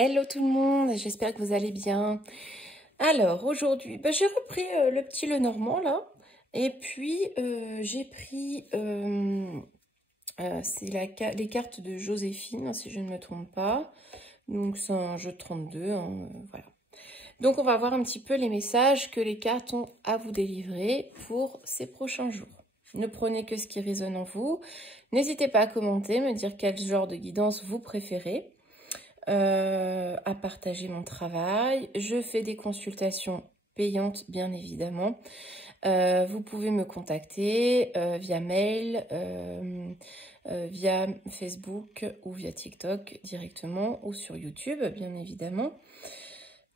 Hello tout le monde, j'espère que vous allez bien. Alors aujourd'hui, j'ai repris le petit Lenormand là. Et puis j'ai pris, c'est les cartes de Joséphine, si je ne me trompe pas. Donc c'est un jeu de 32, hein, voilà. Donc on va voir un petit peu les messages que les cartes ont à vous délivrer pour ces prochains jours. Ne prenez que ce qui résonne en vous. N'hésitez pas à commenter, me dire quel genre de guidance vous préférez. À partager mon travail. Je fais des consultations payantes, bien évidemment. Vous pouvez me contacter via mail, via Facebook ou via TikTok directement ou sur YouTube, bien évidemment.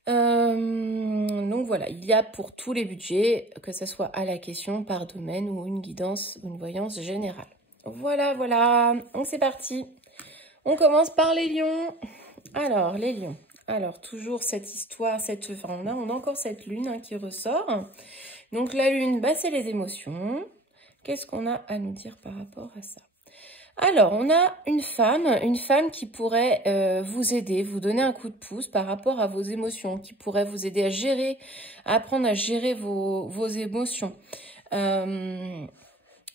Donc voilà, il y a pour tous les budgets, que ce soit à la question, par domaine ou une guidance ou une voyance générale. Voilà, donc c'est parti. On commence par les lions. Alors, les lions. Alors, toujours cette histoire, on a encore cette lune qui ressort. Donc, la lune, c'est les émotions. Qu'est-ce qu'on a à nous dire par rapport à ça? Alors, on a une femme qui pourrait vous aider, vous donner un coup de pouce par rapport à vos émotions, qui pourrait vous aider à apprendre à gérer vos émotions.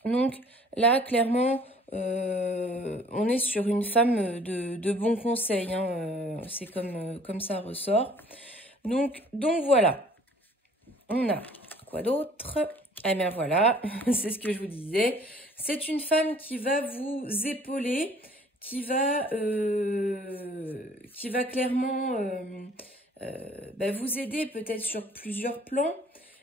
Donc, là, clairement, on est sur une femme de bons conseils, hein, c'est comme ça ressort. Donc voilà, on a quoi d'autre? Eh bien voilà, c'est ce que je vous disais. C'est une femme qui va vous épauler, qui va clairement vous aider peut-être sur plusieurs plans.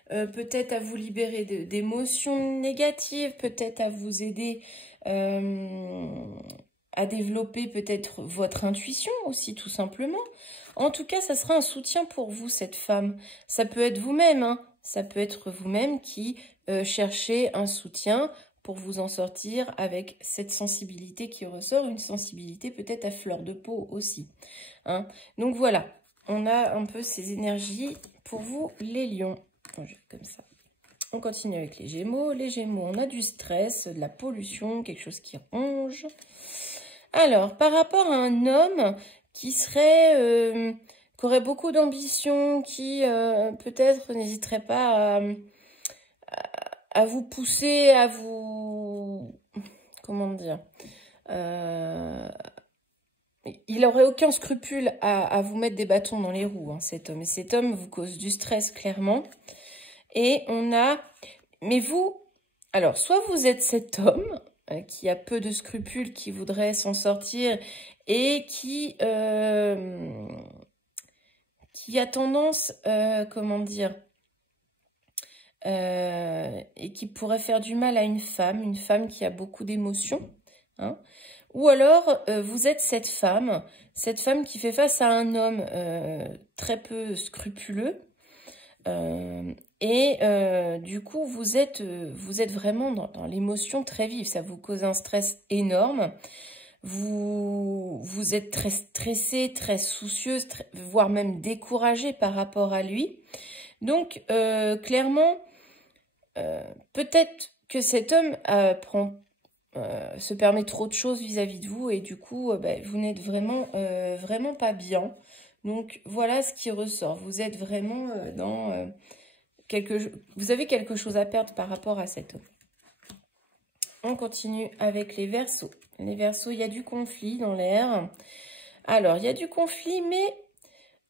Peut-être à vous libérer d'émotions négatives, peut-être à vous aider à développer peut-être votre intuition aussi, tout simplement. En tout cas, ça sera un soutien pour vous, cette femme. Ça peut être vous-même, hein. Ça peut être vous-même qui cherchez un soutien pour vous en sortir avec cette sensibilité qui ressort, une sensibilité peut-être à fleur de peau aussi, hein. Donc voilà, on a un peu ces énergies pour vous, les lions. Comme ça. On continue avec les Gémeaux. Les Gémeaux, on a du stress, de la pollution, quelque chose qui ronge. Alors, par rapport à un homme qui aurait beaucoup d'ambition, qui peut-être n'hésiterait pas à vous pousser, à vous... Comment dire, il n'aurait aucun scrupule à vous mettre des bâtons dans les roues, hein, cet homme. Et cet homme vous cause du stress, clairement. Et on a... Mais vous... Alors, soit vous êtes cet homme qui a peu de scrupules, qui voudrait s'en sortir et qui a tendance, comment dire... et qui pourrait faire du mal à une femme qui a beaucoup d'émotions, hein. Ou alors, vous êtes cette femme qui fait face à un homme très peu scrupuleux. Du coup, vous êtes vraiment dans l'émotion très vive. Ça vous cause un stress énorme. Vous êtes très stressée, très soucieuse, voire même découragée par rapport à lui. Donc, clairement, peut-être que cet homme se permet trop de choses vis-à-vis de vous et du coup, vous n'êtes vraiment pas bien. Donc, voilà ce qui ressort. Vous êtes vraiment dans... vous avez quelque chose à perdre par rapport à cet homme. On continue avec les Verseaux. Les Verseaux, il y a du conflit dans l'air. Alors, il y a du conflit, mais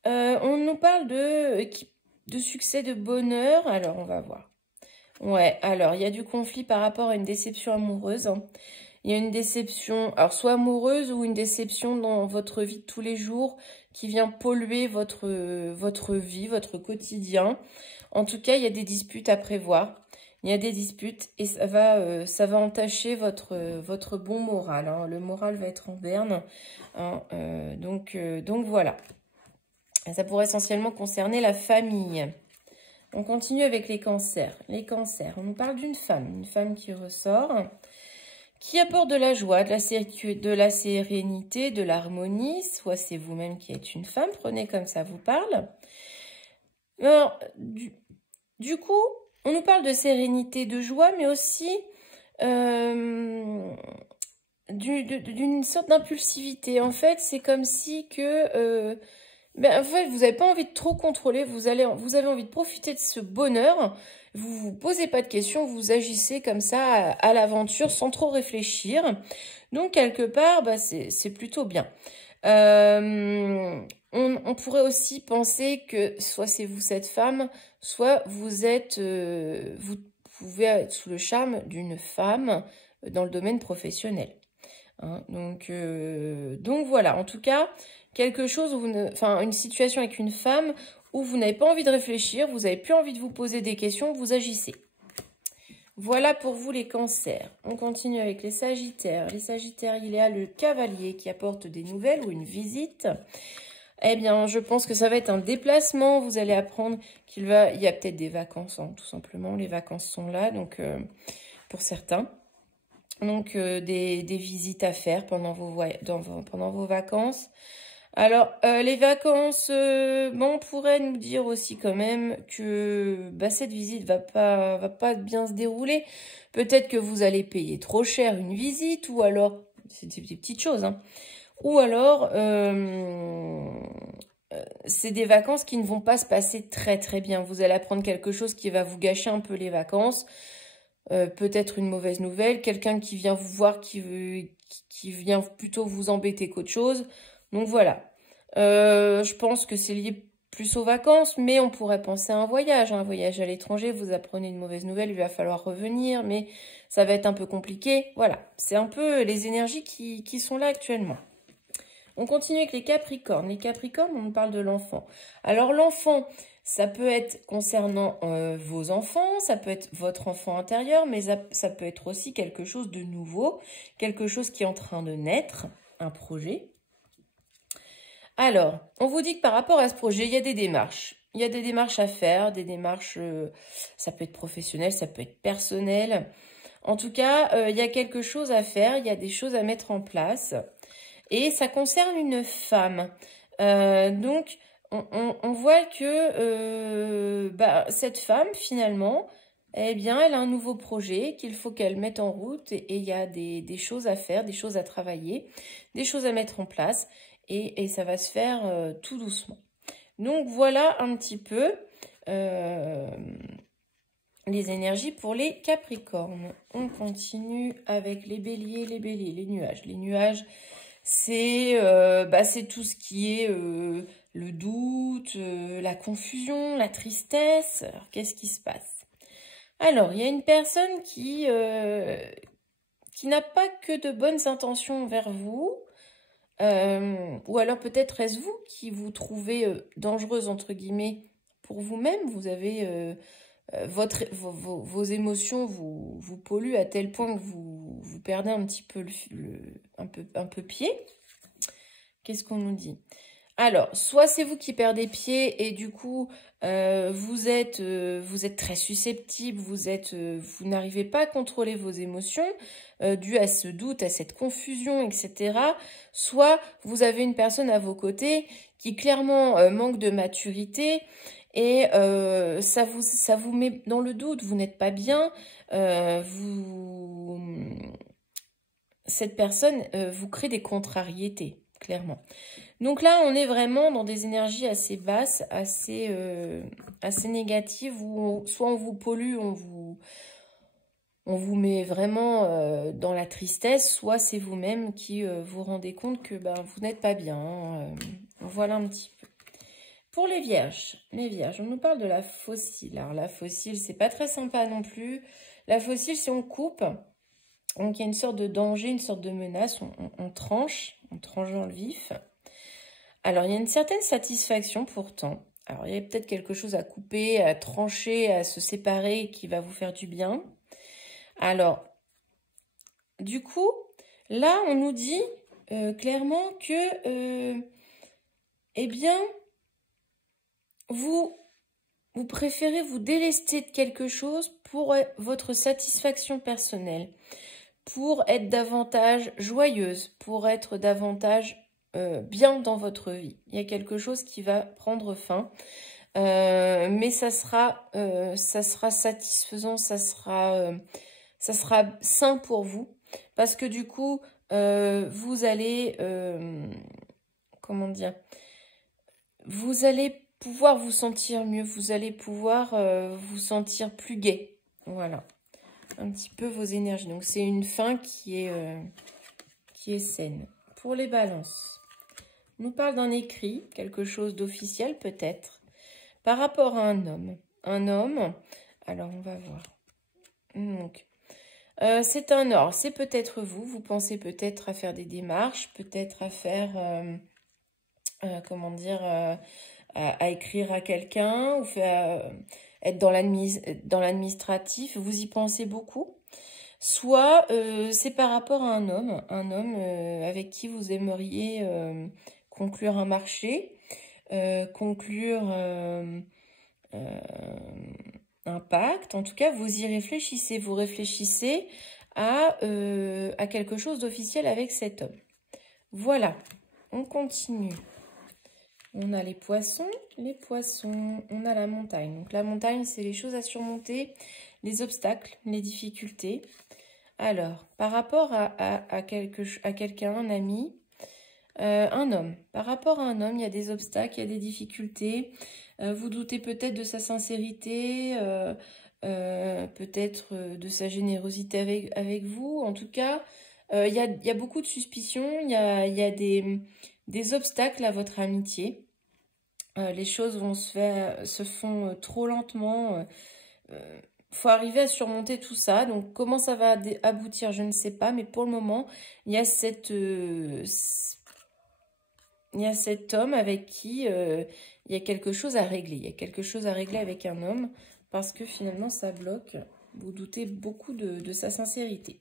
on nous parle de succès, de bonheur. Alors, on va voir. Ouais, alors, il y a du conflit par rapport à une déception amoureuse. Il y a une déception, alors soit amoureuse ou une déception dans votre vie de tous les jours qui vient polluer votre vie, votre quotidien. En tout cas, il y a des disputes à prévoir. Il y a des disputes et ça va entacher votre bon moral, hein. Le moral va être en berne, hein. Donc voilà. Ça pourrait essentiellement concerner la famille. On continue avec les cancers. Les cancers, on nous parle d'une femme qui ressort, qui apporte de la joie, de la sérénité, de l'harmonie. Soit c'est vous-même qui êtes une femme, prenez comme ça vous parle. Alors, du coup, on nous parle de sérénité, de joie, mais aussi d'une sorte d'impulsivité. En fait, c'est comme si que... en fait, vous n'avez pas envie de trop contrôler, vous avez envie de profiter de ce bonheur, vous vous posez pas de questions, vous agissez comme ça à l'aventure sans trop réfléchir. Donc, quelque part, bah, c'est plutôt bien. On pourrait aussi penser que soit c'est vous cette femme, soit vous êtes, vous pouvez être sous le charme d'une femme dans le domaine professionnel. Hein. Donc voilà, en tout cas, quelque chose où une situation avec une femme où vous n'avez pas envie de réfléchir, vous n'avez plus envie de vous poser des questions, vous agissez. Voilà pour vous les cancers. On continue avec les sagittaires. Les sagittaires, il y a le cavalier qui apporte des nouvelles ou une visite. Eh bien, je pense que ça va être un déplacement. Vous allez apprendre il y a peut-être des vacances, hein, tout simplement. Les vacances sont là, donc pour certains. Donc, des visites à faire pendant vos vacances. Alors, les vacances, on pourrait nous dire aussi quand même que cette visite va pas bien se dérouler. Peut-être que vous allez payer trop cher une visite, ou alors, c'est des petites choses, hein. Ou alors, c'est des vacances qui ne vont pas se passer très très bien. Vous allez apprendre quelque chose qui va vous gâcher un peu les vacances. Peut-être une mauvaise nouvelle, quelqu'un qui vient vous voir, qui vient plutôt vous embêter qu'autre chose. Donc voilà, je pense que c'est lié plus aux vacances, mais on pourrait penser à un voyage à l'étranger. Vous apprenez une mauvaise nouvelle, il va falloir revenir, mais ça va être un peu compliqué. Voilà, c'est un peu les énergies qui sont là actuellement. On continue avec les Capricornes. Les Capricornes, on nous parle de l'enfant. Alors l'enfant, ça peut être concernant vos enfants, ça peut être votre enfant intérieur, mais ça peut être aussi quelque chose de nouveau, quelque chose qui est en train de naître, un projet. Alors, on vous dit que par rapport à ce projet, il y a des démarches. Il y a des démarches à faire, des démarches, ça peut être professionnel, ça peut être personnel. En tout cas, il y a quelque chose à faire, il y a des choses à mettre en place. Et ça concerne une femme. Donc, on voit que cette femme, finalement, eh bien, elle a un nouveau projet qu'il faut qu'elle mette en route. Et il y a des choses à faire, des choses à travailler, des choses à mettre en place. Et ça va se faire tout doucement. Donc, voilà un petit peu les énergies pour les Capricornes. On continue avec les béliers, les nuages. Les nuages... c'est tout ce qui est le doute, la confusion, la tristesse. Alors, qu'est-ce qui se passe? Alors, il y a une personne qui n'a pas que de bonnes intentions envers vous. Ou alors peut-être est-ce vous qui vous trouvez dangereuse, entre guillemets, pour vous-même. Vous avez... vos émotions vous polluent à tel point que vous perdez un petit peu un peu pied. Qu'est-ce qu'on nous dit? Alors, soit c'est vous qui perdez pied et du coup, vous êtes très susceptible, vous n'arrivez pas à contrôler vos émotions dû à ce doute, à cette confusion, etc. Soit vous avez une personne à vos côtés qui clairement manque de maturité et ça vous met dans le doute, vous n'êtes pas bien, cette personne vous crée des contrariétés, clairement. Donc là, on est vraiment dans des énergies assez basses, assez négatives, où soit on vous pollue, on vous met vraiment dans la tristesse, soit c'est vous-même qui vous rendez compte que vous n'êtes pas bien. Hein, voilà un petit peu. Pour les vierges, on nous parle de la fossile. Alors la fossile, c'est pas très sympa non plus. La fossile, si on coupe, donc il y a une sorte de danger, une sorte de menace, on tranche dans le vif. Alors il y a une certaine satisfaction pourtant. Alors il y a peut-être quelque chose à couper, à trancher, à se séparer qui va vous faire du bien. Alors, du coup, là on nous dit clairement que, eh bien, vous préférez vous délester de quelque chose pour votre satisfaction personnelle, pour être davantage joyeuse, pour être davantage bien dans votre vie. Il y a quelque chose qui va prendre fin, mais ça sera satisfaisant, ça sera sain pour vous, parce que du coup, vous allez, comment dire, vous allez pouvoir vous sentir mieux, vous allez pouvoir vous sentir plus gai. Voilà, un petit peu vos énergies. Donc, c'est une fin qui est saine. Pour les balances, on nous parle d'un écrit, quelque chose d'officiel peut-être, par rapport à un homme. Un homme, alors on va voir. Donc, c'est un or, c'est peut-être vous. Vous pensez peut-être à faire des démarches, peut-être à faire, comment dire, à écrire à quelqu'un, ou faire, être dans l'administratif. Vous y pensez beaucoup. Soit c'est par rapport à un homme avec qui vous aimeriez conclure un marché, conclure un pacte. En tout cas, vous y réfléchissez. Vous réfléchissez à quelque chose d'officiel avec cet homme. Voilà, on continue. On a les poissons, on a la montagne. Donc la montagne, c'est les choses à surmonter, les obstacles, les difficultés. Alors, par rapport à quelqu'un, un ami, un homme. Par rapport à un homme, il y a des obstacles, il y a des difficultés. Vous doutez peut-être de sa sincérité, peut-être de sa générosité avec vous. En tout cas, il y a beaucoup de suspicions, il y a des obstacles à votre amitié. Les choses se font trop lentement. Faut arriver à surmonter tout ça. Donc, comment ça va aboutir, je ne sais pas. Mais pour le moment, il y a cet homme avec qui il y a quelque chose à régler. Il y a quelque chose à régler avec un homme parce que finalement, ça bloque. Vous doutez beaucoup de sa sincérité.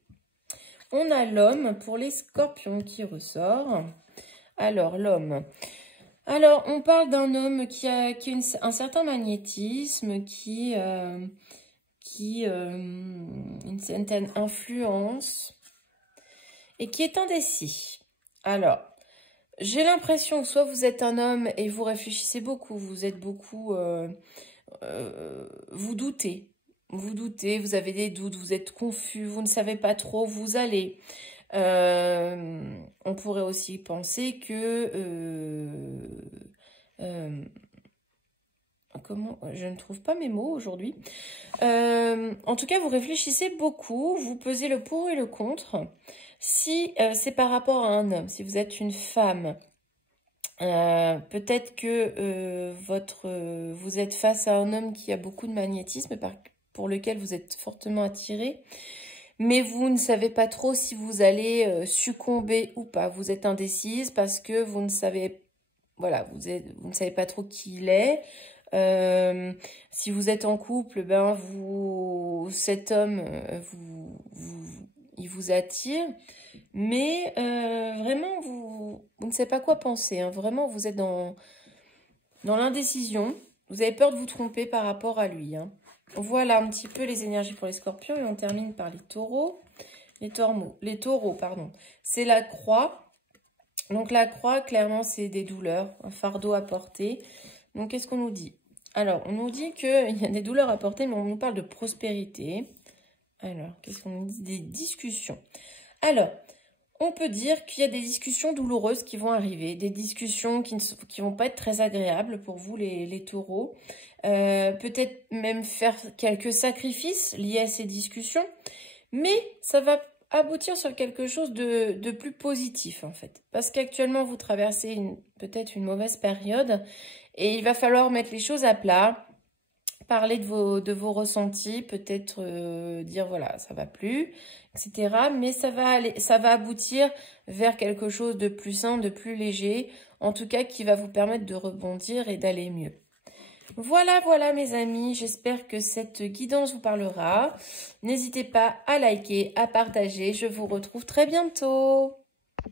On a l'homme pour les scorpions qui ressort. Alors, l'homme. Alors, on parle d'un homme qui a un certain magnétisme, qui une certaine influence et qui est indécis. Alors, j'ai l'impression que soit vous êtes un homme et vous réfléchissez beaucoup, vous êtes beaucoup, vous doutez, vous avez des doutes, vous êtes confus, vous ne savez pas trop où vous allez. On pourrait aussi penser que comment, je ne trouve pas mes mots aujourd'hui. En tout cas, vous réfléchissez beaucoup, vous pesez le pour et le contre. Si c'est par rapport à un homme, si vous êtes une femme, peut-être que vous êtes face à un homme qui a beaucoup de magnétisme, pour lequel vous êtes fortement attiré. Mais vous ne savez pas trop si vous allez succomber ou pas. Vous êtes indécise parce que vous ne savez, voilà, vous ne savez pas trop qui il est. Si vous êtes en couple, ben cet homme, il vous attire. Mais vraiment, vous ne savez pas quoi penser. Hein. Vraiment, vous êtes dans l'indécision. Vous avez peur de vous tromper par rapport à lui. Hein. Voilà un petit peu les énergies pour les scorpions. Et on termine par les taureaux. Les taureaux, pardon. C'est la croix. Donc la croix, clairement, c'est des douleurs, un fardeau à porter. Donc qu'est-ce qu'on nous dit? Alors, on nous dit qu'il y a des douleurs à porter, mais on nous parle de prospérité. Alors, qu'est-ce qu'on nous dit? Des discussions. Alors, on peut dire qu'il y a des discussions douloureuses qui vont arriver, des discussions qui vont pas être très agréables pour vous, les taureaux. Peut-être même faire quelques sacrifices liés à ces discussions, mais ça va aboutir sur quelque chose de plus positif, en fait. Parce qu'actuellement, vous traversez peut-être une mauvaise période et il va falloir mettre les choses à plat, parler de vos ressentis, peut-être dire voilà, ça va plus, etc. Mais ça va aboutir vers quelque chose de plus sain, de plus léger, en tout cas qui va vous permettre de rebondir et d'aller mieux. Voilà, voilà mes amis, j'espère que cette guidance vous parlera. N'hésitez pas à liker, à partager, je vous retrouve très bientôt.